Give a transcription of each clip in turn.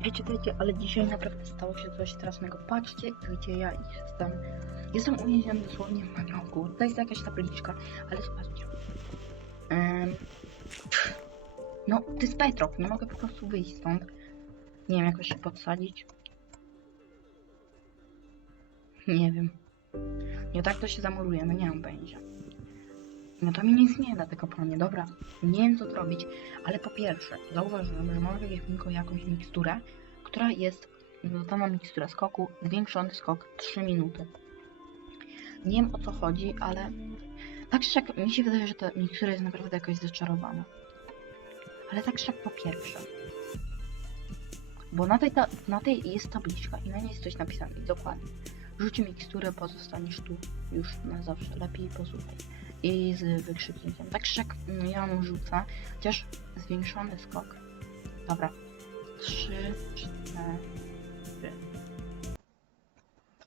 Wiecie, wiecie, ale dzisiaj naprawdę stało się coś strasznego. Patrzcie, gdzie ja jestem. Jestem uwięziony dosłownie w manioku. To jest jakaś tabliczka, ale zobaczcie. Em, no, to jest Petrok, nie mogę po prostu wyjść stąd. Nie wiem, jakoś się podsadzić. Nie wiem. Nie tak to się zamuruje, no nie mam pojęcia. No to mi nic nie da tego planie, dobra. Nie wiem co zrobić, ale po pierwsze, zauważyłem, że mam w ekwipunku jakąś miksturę, która jest dodana mikstura skoku, zwiększony skok 3 minuty. Nie wiem o co chodzi, ale tak jak mi się wydaje, że ta mikstura jest naprawdę jakoś zaczarowana. Ale tak jak po pierwsze, bo na tej, ta, na tej jest tabliczka i na niej jest coś napisane dokładnie. Rzuć miksturę, pozostaniesz tu już na zawsze. Lepiej posłuchaj. I z wykrzyknikiem. Tak jak mm, ja mu rzucę, chociaż zwiększony skok. Dobra. Trzy, cztery.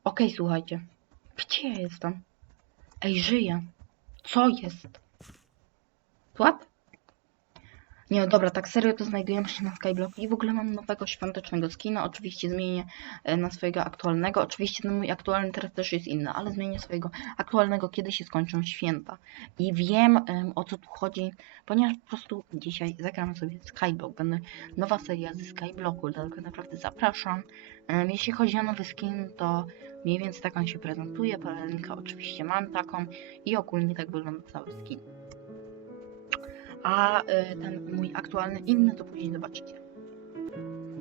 Okej, słuchajcie. Gdzie ja jestem? Ej, żyję. Co jest? What? Nie, no dobra, tak serio to znajdujemy się na Skyblocku i w ogóle mam nowego świątecznego skina. Oczywiście zmienię e, na swojego aktualnego. Oczywiście ten mój aktualny teraz też jest inny, ale zmienię swojego aktualnego, kiedy się skończą święta. I wiem em, o co tu chodzi, ponieważ po prostu dzisiaj zagramy sobie Skyblock. Będę nowa seria ze Skyblocku, dlatego naprawdę zapraszam. Em, jeśli chodzi o nowy skin, to mniej więcej tak on się prezentuje. Pelenkę oczywiście mam taką i ogólnie tak wygląda cały skin. A y, ten mój aktualny inny to później zobaczycie.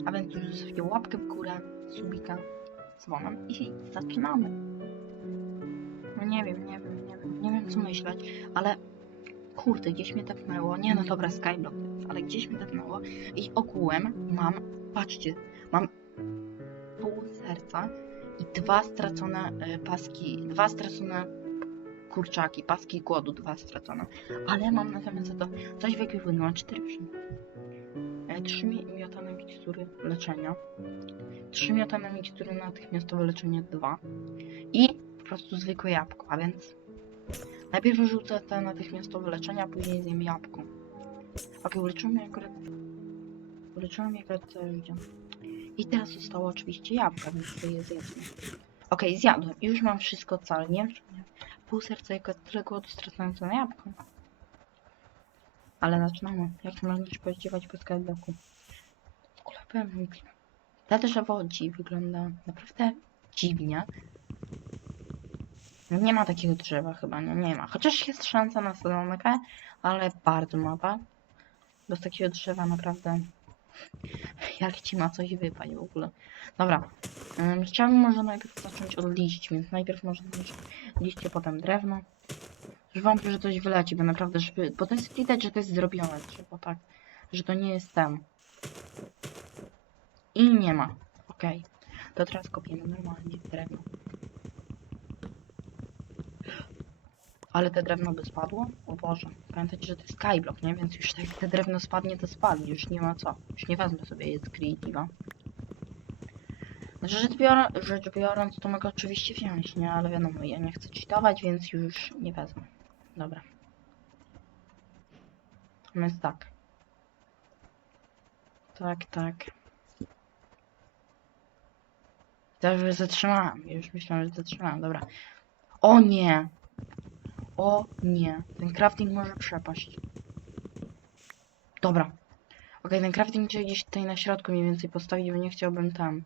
A więc już zostawię łapkę w górę, subika, dzwonem i zaczynamy. No nie wiem, nie wiem, nie wiem, nie wiem co myśleć, ale kurde, gdzieś mnie tepnęło. Nie no dobra, Skyblock, ale gdzieś mnie tepnęło i ogółem mam, patrzcie, mam pół serca i dwa stracone y, paski, dwa stracone kurczaki, paski głodu, dwa stracone. Ale mam natomiast za to coś w cztery przy. E, Trzy mi- miotane mikstury leczenia. Trzy miotane mikstury natychmiastowe leczenie dwa. I po prostu zwykłe jabłko, a więc najpierw wyrzucę te natychmiastowe leczenia, a później zjem jabłko. Okej, uleczyłem mnie akurat... Uleczyłem mnie akurat e, widziałem. I teraz zostało oczywiście jabłka, więc sobie je zjedzmy. Okej, zjadłem. Już mam wszystko całe. Pół serca jako tyle głodu stracone to na jabłko. Ale zaczynamy. Jak można się spodziewać po skarbloku. W ogóle wam, ta drzewo dzi wygląda naprawdę dziwnie. Nie ma takiego drzewa chyba, nie, nie ma. Chociaż jest szansa na salonekę, ale bardzo mała. Bez takiego drzewa naprawdę jak ci ma coś wypaść w ogóle. Dobra. Um, chciałbym może najpierw zacząć od liści, więc najpierw może liście, potem drewno. Już wam że coś wyleci, bo naprawdę, żeby... Bo to jest widać, że to jest zrobione drzewo, tak? Że to nie jest ten. I nie ma. Okej. To teraz kopiemy normalnie drewno. Ale te drewno by spadło? O Boże. Pamiętajcie, że to jest skyblock, nie? Więc już jak te drewno spadnie, to spadnie. Już nie ma co. Już nie wezmę sobie jest creative'a. Rzecz, biorą, rzecz biorąc, to mogę oczywiście wziąć, nie? Ale wiadomo, ja nie chcę cheatować, więc już nie wezmę. Dobra. Więc tak. Tak, tak. Ja już zatrzymałem. Już myślałem, że zatrzymałem. Dobra. O nie! O nie. Ten crafting może przepaść. Dobra. Okej, ten crafting trzeba gdzieś tutaj na środku mniej więcej postawić, bo nie chciałbym tam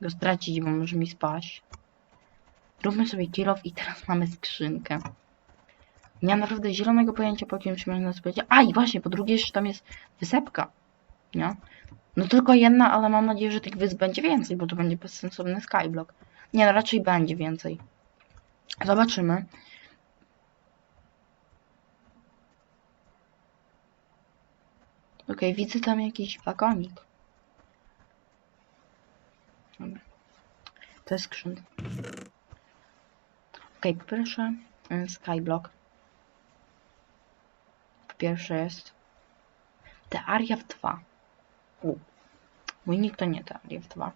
go stracić, bo może mi spaść. Róbmy sobie kill i teraz mamy skrzynkę. Nie mam naprawdę zielonego pojęcia po kimś można powiedzieć. A i właśnie, po drugie jeszcze tam jest wysepka. Nie? No tylko jedna, ale mam nadzieję, że tych wysp będzie więcej, bo to będzie bezsensowny skyblock. Nie, no raczej będzie więcej. Zobaczymy. Okej, widzę tam jakiś wagonik. Dobra. To jest skrzynka. Okej, po pierwsze y, skyblock. Po pierwsze jest Teariaf 2. U. Mój nick to nie Teariaf 2.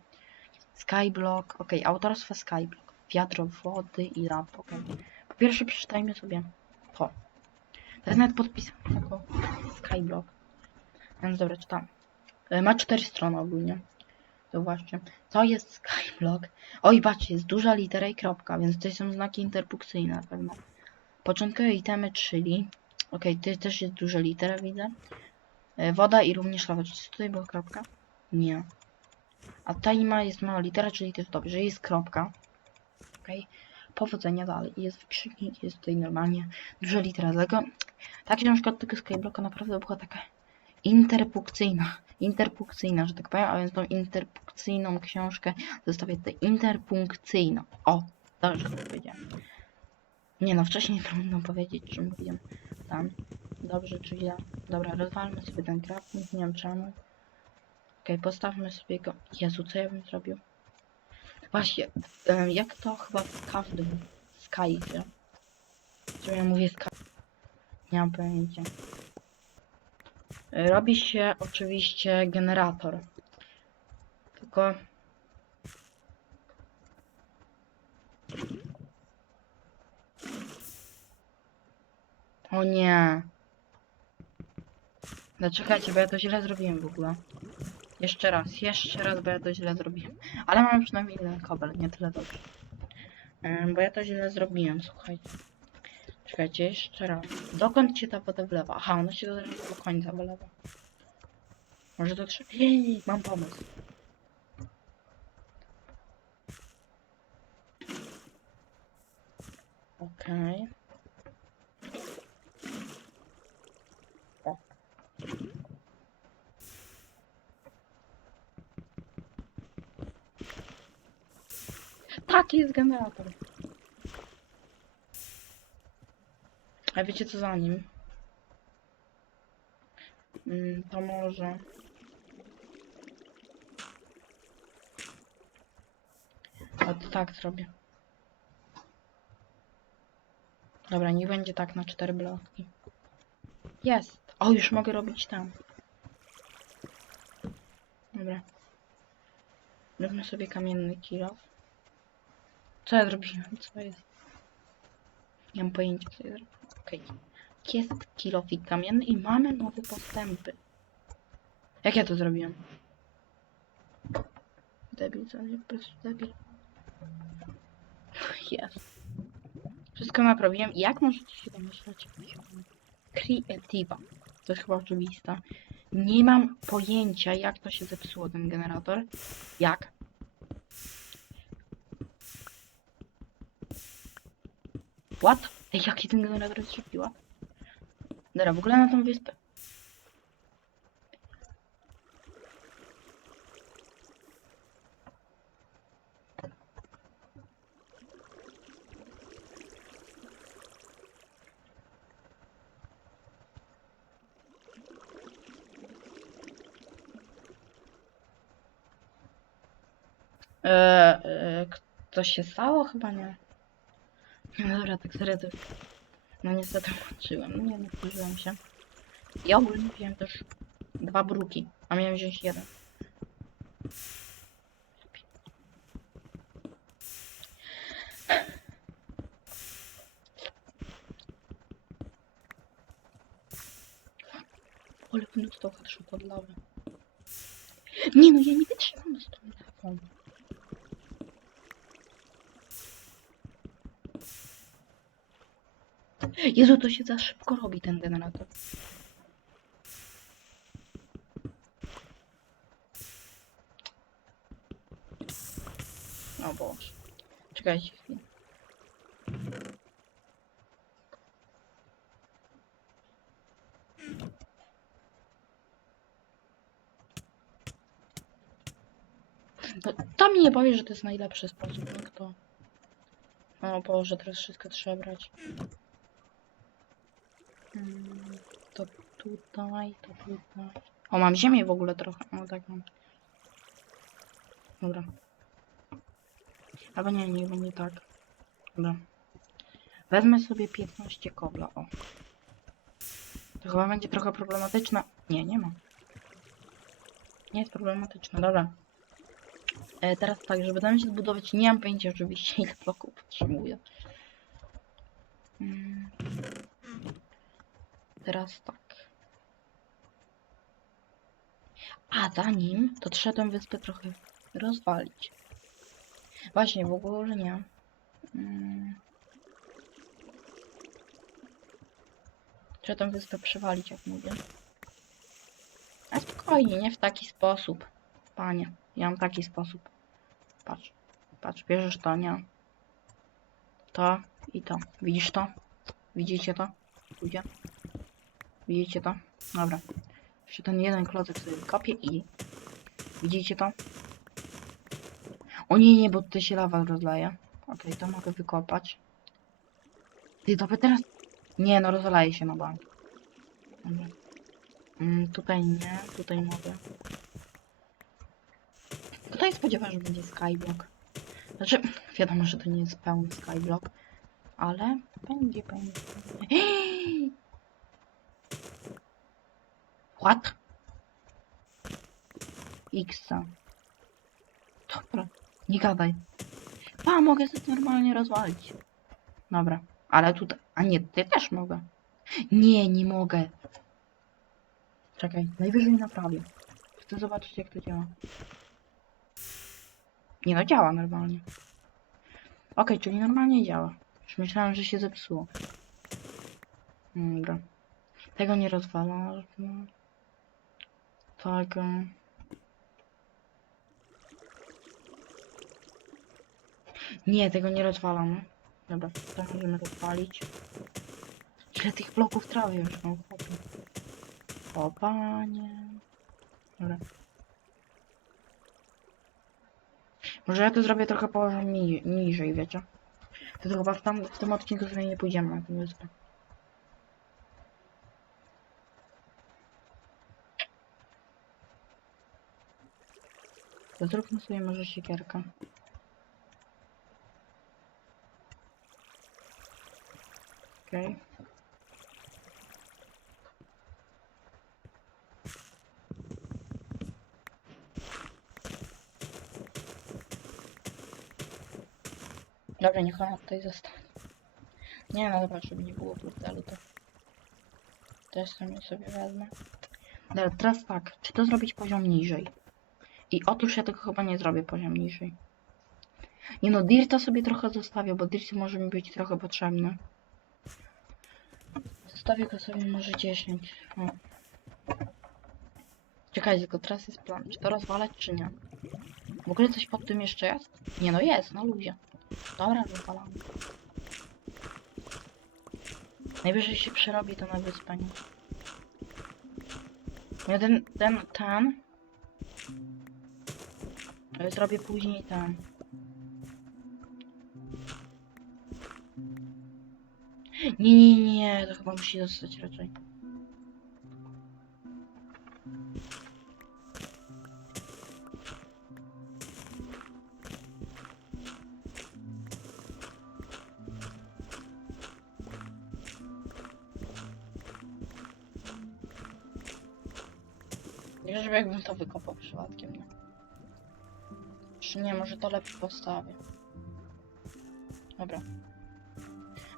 Skyblock, okej, autorstwo Skyblock. Wiatro, wody i rap, okej. Po pierwsze przeczytajmy sobie to. To jest nawet podpisane jako Skyblock. Więc dobra, czytam. Y, Ma cztery strony ogólnie. Zobaczcie. To jest skyblock. Oj, patrzcie, jest duża litera i kropka, więc to są znaki interpunkcyjne na pewno. Początkowe itemy, czyli... Okej, to też jest duża litera, widzę. E, Woda i również lawa. Czy tutaj była kropka? Nie. A tutaj ma, jest mała litera, czyli to jest dobrze. Jest kropka. Okej. Powodzenia dalej. Jest wykrzyknik, jest tutaj normalnie duża litera. Dlatego ta książka od tego Skyblocka naprawdę była taka interpunkcyjna. Interpunkcyjna, że tak powiem, a więc tą interpunkcyjną książkę zostawię tutaj interpunkcyjną. O, dobrze powiedziałem. Nie no, wcześniej trudno powiedzieć, czy mówiłem tam. Dobrze, czy ja. Dobra, rozwalmy sobie ten grafik, nie wiem czemu. Okej, postawmy sobie go. Jezu, co ja bym zrobił? Właśnie, jak to chyba w każdym Skype. Że ja mówię Skype. Nie mam pojęcia. Robi się oczywiście generator. Tylko... O nie. No czekajcie, bo ja to źle zrobiłem w ogóle. Jeszcze raz, jeszcze raz, bo ja to źle zrobiłem. Ale mam przynajmniej jeden kabel, nie tyle dobrze. Bo ja to źle zrobiłem, słuchajcie. Czekajcie, jeszcze raz. Dokąd się ta woda wlewa? Aha, ona się do, do końca wylewa. Może trzeba... Jej, mam pomysł. Okej. O. Taki jest generator. A wiecie co za nim? Mm, to może... A to tak zrobię. Dobra, nie będzie tak na cztery bloki. Jest! O, już mogę robić tam. Dobra. Róbmy sobie kamienny kilo. Co ja zrobiłem? Co jest? Nie mam pojęcia, co ja zrobiłem. Okej. Jest kilofik kamienny i mamy nowe postępy. Jak ja to zrobiłem? Debil, co nie? Po prostu debil. Jest. Wszystko naprawiłem. Jak możecie się domyślać? Creativa. To jest chyba oczywiste. Nie mam pojęcia, jak to się zepsuło, ten generator. Jak? What? Ej, jaki ten generator what? Dobra, w ogóle na tą wyspę. Eee, e, coś się stało? Chyba nie. No dobra, tak serio to... No niestety włączyłem. No nie, nie wkurzyłem się. I ogólnie wziąłem też dwa bruki, a miałem wziąć jeden. Ale bym dostał headshot od. Nie no, ja nie wytrzymam z tą lawą. Jezu, to się za szybko robi ten generator. O Boże. Czekajcie chwilę. No, to mi nie powie, że to jest najlepszy sposób, jak to... O Boże, teraz wszystko trzeba brać. Mm, To tutaj, to tutaj. O, mam ziemię w ogóle trochę. O, tak mam. Dobra. Albo nie, nie będzie tak. Dobra. Wezmę sobie 15 kobla, o. To chyba będzie trochę problematyczne. Nie, nie ma. Nie jest problematyczne, dobra. E, teraz tak, żeby tam się zbudować, nie mam pojęcia oczywiście ile bloków potrzebuję. Mm. Teraz tak. A zanim, to trzeba tę wyspę trochę rozwalić. Właśnie, w ogóle nie. Mm. Trzeba tę wyspę przewalić, jak mówię. A spokojnie, nie w taki sposób. Panie, ja mam taki sposób. Patrz, patrz, bierzesz to, nie? To i to. Widzisz to? Widzicie to? Ludzie? Widzicie to? Dobra. Jeszcze ten jeden klocek sobie kopię i... Widzicie to? O nie, nie, bo tutaj się lawa rozleje. Okej, to mogę wykopać. Ty, by teraz... Nie, no rozleje się na bank. Dobra. Mm, tutaj nie, tutaj mogę. Kto się spodziewa, że będzie skyblock? Znaczy, wiadomo, że to nie jest pełny skyblock, ale będzie, będzie. What? X. Dobra, nie gadaj. A, mogę sobie normalnie rozwalić. Dobra, ale tutaj... A nie, ty też mogę. Nie, nie mogę. Czekaj, najwyżej naprawię. Chcę zobaczyć, jak to działa. Nie no, działa normalnie. Okej, czyli normalnie działa. Już myślałem, że się zepsuło. Dobra. Tego nie rozwala. No. Tego. Nie, tego nie rozwalam. Dobra, to możemy rozwalić. Ile tych bloków trawy już mam. O panie. Dobra. Może ja to zrobię trochę ni niżej, wiecie? To chyba w, tam, w tym odcinku sobie nie pójdziemy na tę wyspę. Zróbmy sobie może siekierkę. Okej. Okay. Dobra, niech ona tutaj zostanie. Nie no dobra, żeby nie było burdelu, to też sobie sobie wezmę. Dobra, teraz tak, czy to zrobić poziom niżej? I otóż ja tego chyba nie zrobię poziom niżej. Nie no, Dirta sobie trochę zostawię, bo Dirt może mi być trochę potrzebny. Zostawię go sobie może 10. O. Czekajcie, tylko teraz jest plan. Czy to rozwalać, czy nie? W ogóle coś pod tym jeszcze jest? Nie no, jest, no ludzie. Dobra, wypalamy. Najwyżej się przerobi to na wyspę, nie? Ja ten, ten, ten... Zrobię później ten. Nie, nie, nie, to chyba musi zostać raczej. Nie, żeby jakbym to wykopał przypadkiem, nie? Czy nie, może to lepiej postawię. Dobra.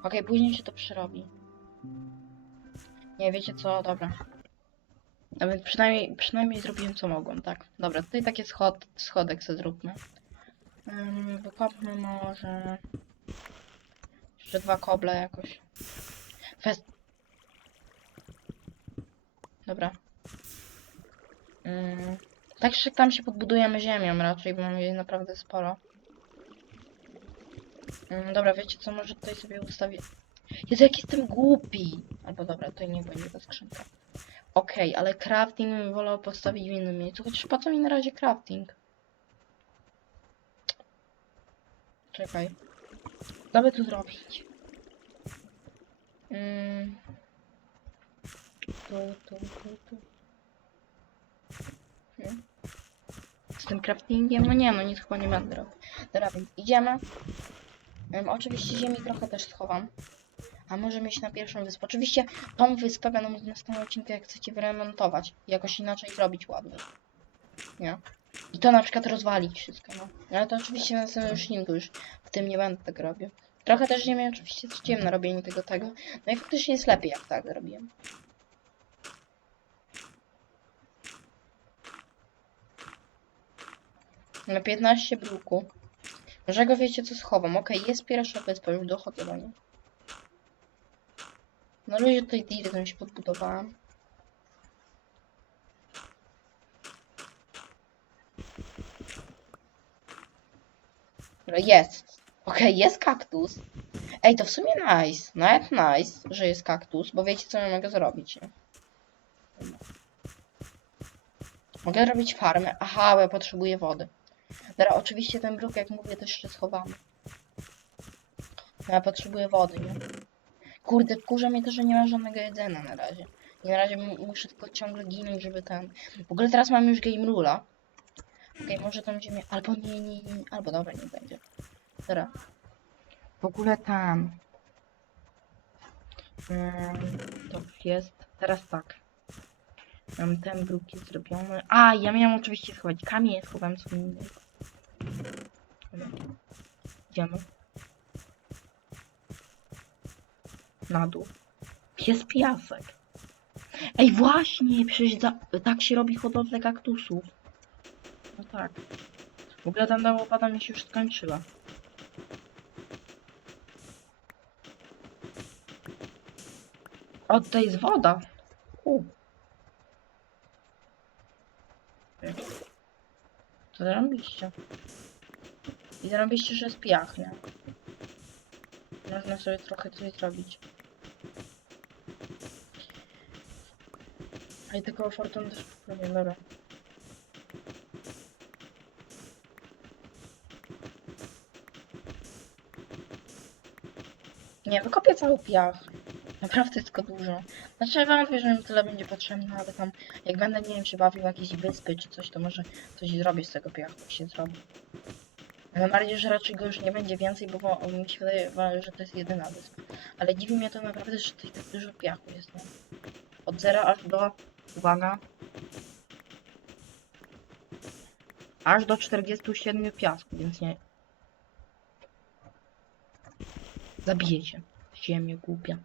Okej, później się to przerobi. Nie, wiecie co? Dobra. Nawet przynajmniej, przynajmniej zrobiłem co mogłem, tak. Dobra, tutaj takie schod, schodek sobie zróbmy. Um, wykopmy może... Jeszcze dwa koble jakoś. Fest... Dobra. Mm, tak że tam się podbudujemy ziemią raczej, bo mamy jej naprawdę sporo. Mm, dobra, wiecie co, może tutaj sobie ustawię... Jezu, jak jestem głupi! Albo dobra, to nie będzie ta skrzynka. Okej, ale crafting bym wolał postawić w innym miejscu, chociaż po co mi na razie crafting? Czekaj. Co by tu zrobić? Mm. Tu, tu, tu, tu. Hmm. Z tym craftingiem? No nie, no nic chyba nie będę robił. Dobra, więc idziemy. Em, oczywiście ziemi trochę też schowam. A możemy iść na pierwszą wyspę. Oczywiście tą wyspę będę mógł w następnym odcinku, jak chcecie wyremontować. Jakoś inaczej zrobić ładnie. Nie? I to na przykład rozwalić wszystko, no. Ale to oczywiście na następnym odcinku już w tym nie będę tego robił. Trochę też ziemi oczywiście straciłem na robienie tego tego. No i faktycznie jest lepiej jak tak robiłem. Na 15 bruku. Może go wiecie co schowam. Okej, jest pierwsza wyspa, już do niej. No ludzie tutaj diry, tam się podbudowałam. Jest. Okej, jest kaktus. Ej, to w sumie nice. Nawet nice, że jest kaktus, bo wiecie co ja mogę zrobić? Mogę robić farmę. Aha, bo ja potrzebuję wody. Dobra, oczywiście ten bruk, jak mówię, to jeszcze schowamy. Ja potrzebuję wody, nie? Kurde, kurza mnie to, że nie ma żadnego jedzenia na razie. I na razie mu- muszę tylko ciągle ginąć, żeby ten... W ogóle teraz mam już game rula. Okej, może tam będzie... mia- Albo nie, nie, nie, albo dobra, nie będzie. Dobra. W ogóle tam... Mm, to jest... Teraz tak. Mam ten bruk jest zrobiony. A, ja miałam oczywiście schować kamień, schowałem co innego. Idziemy. Na dół. Jest piasek. Ej, właśnie, przecież za, tak się robi hodowlę kaktusów. No tak. W ogóle tam ta łopata mi się już skończyła. O, tutaj jest woda. U. To zarobiście. I zarobiście, że jest piach, nie? Można sobie trochę coś zrobić. A i tylko fortun też powiem, dobra. Nie, wykopię cały piach. Naprawdę go dużo. Znaczy wątpię, że mi tyle będzie potrzebne, ale tam jak będę, nie wiem, się bawił jakieś wyspy czy coś, to może coś zrobię z tego piachu, się zrobi. Mam nadzieję, że raczej go już nie będzie więcej, bo mi się wydaje, że to jest jedyna wyspa. Ale dziwi mnie to naprawdę, że tutaj tak dużo piachu jest, nie? Od zera aż do... Uwaga. Aż do 47 piasku, więc nie... Zabijecie. Ziemię głupia.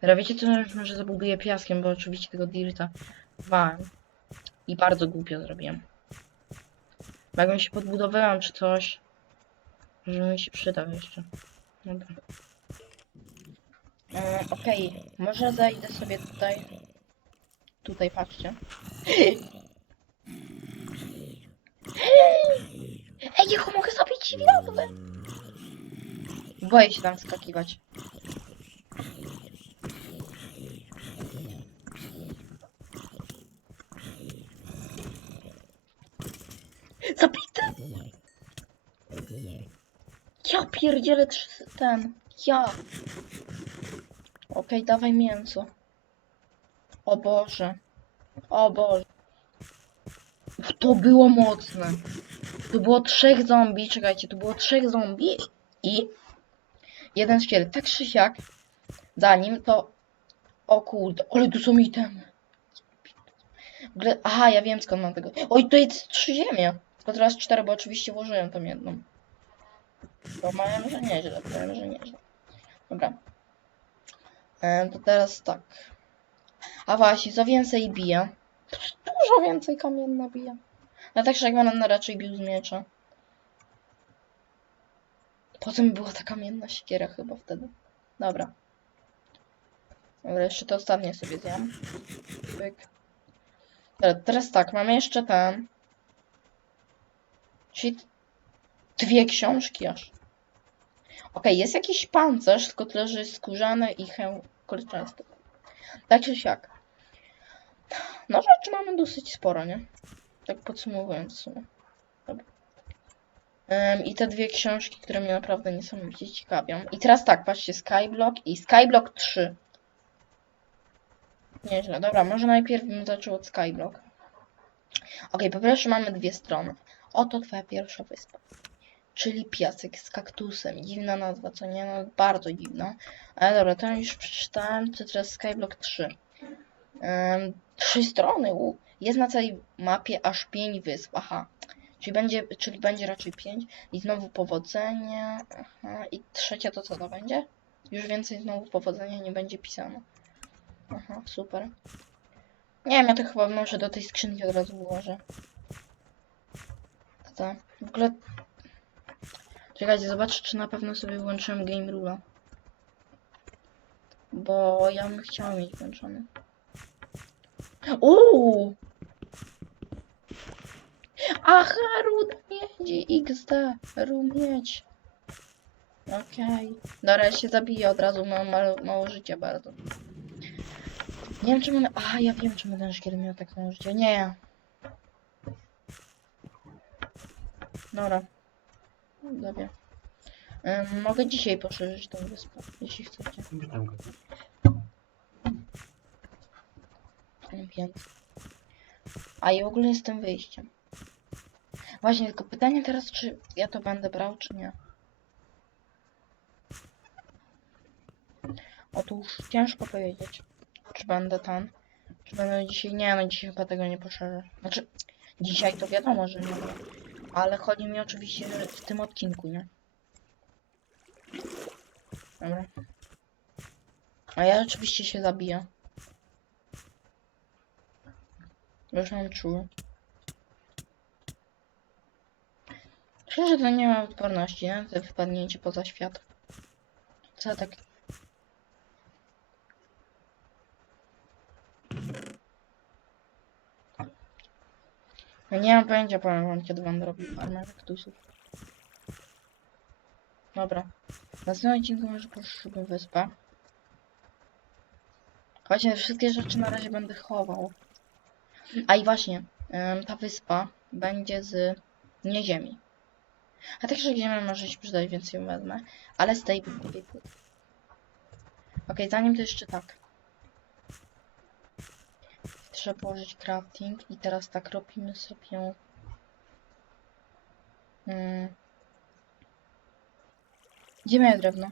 Teraz wiecie co, może zabuduję piaskiem, bo oczywiście tego dirta wałem. I bardzo głupio zrobiłem. Bo jakbym się podbudowałam czy coś, żeby mi się przydał jeszcze. Dobra. E, Okej, może zajdę sobie tutaj. Tutaj, patrzcie. Ej, jego mogę zabić i wiadle. Boję się tam skakiwać. Zabity! Ja pierdzielę ten. Ja. Okej, dawaj mięso. O Boże. O Boże. To było mocne. Tu było trzech zombie, czekajcie, tu było trzech zombie i jeden szkielet. Tak czy siak, zanim to... O kurde, ale tu są itemy. Aha, ja wiem skąd mam tego. Oj, to jest trzy ziemie. Tylko teraz cztery, bo oczywiście włożyłem tam jedną. Mają, że nieźle, powiem, że nieźle. Dobra. E, to teraz tak. A właśnie, co więcej bije. Dużo więcej kamienna bije. No tak, jak będę raczej bił z miecza. Potem była ta kamienna siekiera chyba wtedy. Dobra. Dobra, jeszcze to ostatnie sobie zjem. Pyk. Dobra, teraz tak, mamy jeszcze ten. Czyli dwie książki aż. Okej, jest jakiś pancerz, tylko tyle, że jest skórzany i hełm kolczasty. Tak czy siak. No rzeczy mamy dosyć sporo, nie? Tak podsumowując w sumie. Dobra. Em, I te dwie książki, które mnie naprawdę niesamowicie ciekawią. I teraz tak, patrzcie, Skyblock i Skyblock 3. Nieźle, dobra, może najpierw bym zaczął od Skyblock. Okej, po pierwsze mamy dwie strony. Oto twoja pierwsza wyspa. Czyli piasek z kaktusem. Dziwna nazwa, co nie? No, bardzo dziwna. Ale dobra, to już przeczytałem, to teraz Skyblock 3. Em, trzy strony, u. Jest na całej mapie aż pięć wysp, aha. Czyli będzie, czyli będzie raczej pięć. I znowu powodzenie. Aha. I trzecia to co to będzie? Już więcej znowu powodzenia nie będzie pisane. Aha, super. Nie wiem, ja to chyba może do tej skrzynki od razu włożę. chcę. W ogóle... Czekajcie, zobaczę, czy na pewno sobie włączyłem Game Rule. Bo ja bym chciał mieć włączony. Uuu! Aha, ruda miedzi, XD, rumieć. Okej. Dobra, ja się zabiję od razu, mam mało, mało życia bardzo. Nie wiem, czemu... Aha, ja wiem, czemu ten szkiel miał tak mało życia. Nie. Dobra. Dobra. Ym, mogę dzisiaj poszerzyć tą wyspę, jeśli chcecie. Witam go. Więc. A i w ogóle jestem wyjściem. Właśnie, tylko pytanie teraz, czy ja to będę brał, czy nie. Otóż ciężko powiedzieć, czy będę ten, czy będę dzisiaj, nie no dzisiaj chyba tego nie poszerzę. Znaczy, dzisiaj to wiadomo, że nie, ale chodzi mi oczywiście że w tym odcinku, nie? Dobra. A ja oczywiście się zabiję. Już mam czuł. Szczerze to nie mam odporności na to wypadnięcie poza świat. Co tak... No nie mam pojęcia, powiem wam, kiedy będę robił farmę kaktusów. Dobra. W następnym odcinku może poszukiwać wyspę. Chociaż wszystkie rzeczy na razie będę chował. A i właśnie, ta wyspa będzie z nie ziemi. A także ziemia może się przydać, więc ją wezmę. Ale z tej. Okej, zanim to jeszcze tak. Trzeba położyć crafting i teraz tak robimy sobie. Hmm. Gdzie miałem drewno?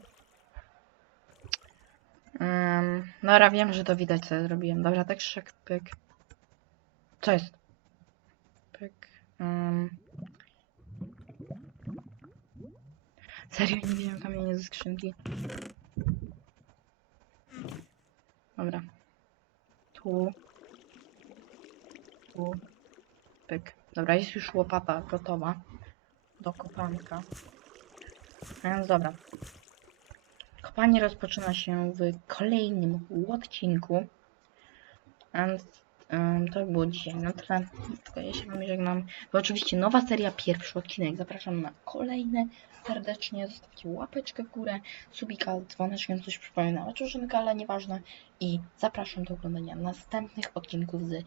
Um, dobra, wiem, że to widać, co ja zrobiłem. Dobra, tak szek, pyk. Co jest? Pyk. Um. Serio, nie wziąłem kamienia ze skrzynki. Dobra. Tu. Tu. Pyk. Dobra, jest już łopata gotowa. Do kopanka. A Więc dobra. Kopanie rozpoczyna się w kolejnym odcinku. Więc Ym, to było dzisiaj na tyle. Tylko ja się wam żegnam. Bo oczywiście nowa seria, pierwszy odcinek. Zapraszam na kolejne. Serdecznie zostawcie łapeczkę w górę, subika, dzwoneczkiem, coś przypominała, czujnika, ale nieważne. I zapraszam do oglądania następnych odcinków z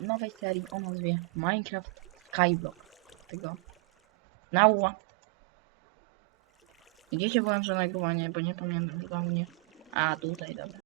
nowej serii o nazwie Minecraft Skyblock. Tego nałła. Idziecie włączę nagrywanie, bo nie pamiętam zupełnie. A tutaj, dobra.